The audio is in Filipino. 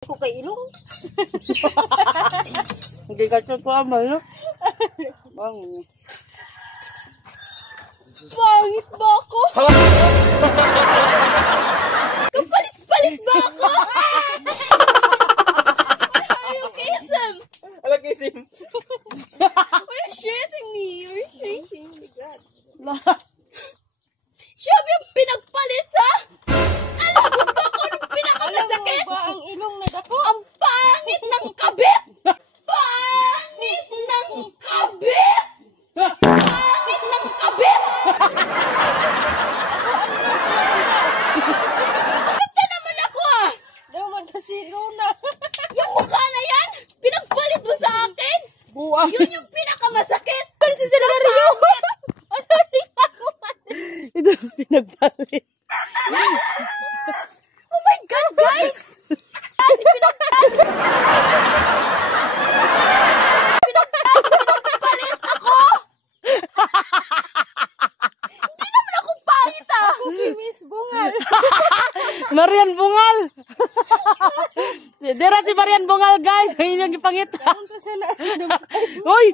Ko kay ilong. Hindi ka ito ko amal, no? Pangit ba ako? Kapalit-palit ba ako? Ayaw kisim. Alam kisim. Why are you shitting me? You're shitting me. God. Siyempre yung pinagpalit, ha? Alam mo ba kung anong pinakamasakit? Alam mo ba ang ilong na dako? Ang pangit ng kabit! Pangit ng kabit! Pangit ng kabit! Maganda naman ako, ah! Daw magkasilo na. Yung mukha na yan, pinagpalit mo sa akin! Buwang. Yun yung pinakamasakit! Kasi Sila rin yun. Ito pinagpalit. Oh my God, guys! Pinagpalit ako! Hindi naman ako pangit, ah! Si Miss Bungal. Marian Bungal. Dira si Marian Bungal, guys. Ayun yung ipangit. Ang to sila. Uy!